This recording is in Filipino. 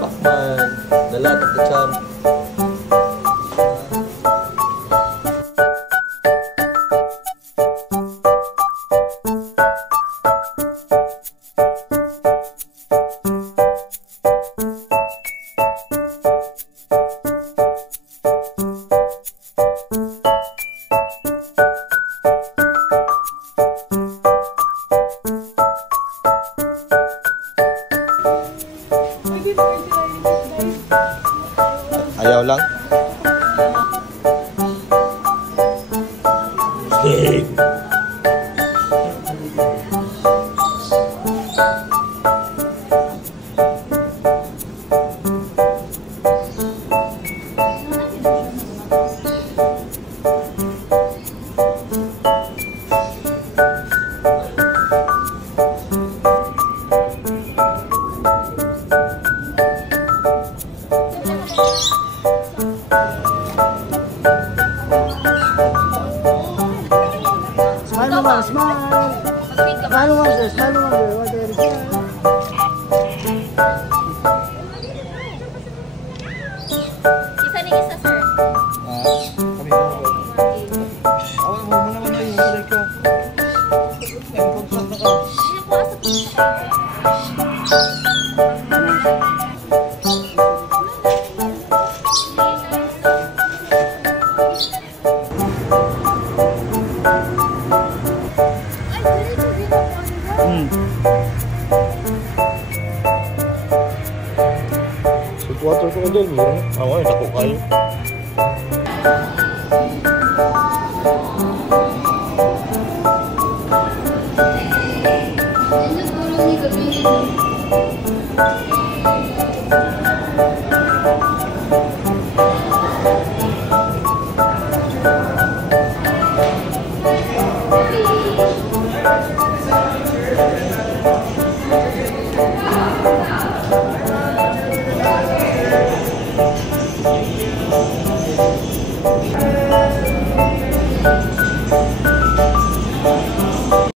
Pacman, the Land of the Champ. Ayaw lang. Smile naman, smile! Smile naman sir, smile naman sir. What are you doing? Isa rin isa, sir. Kami na ako. Ako naman na yung kulay ko. Nag-contract na ka. Hindi po asa po. Sweet water ko doon. Ako ay naku kayo.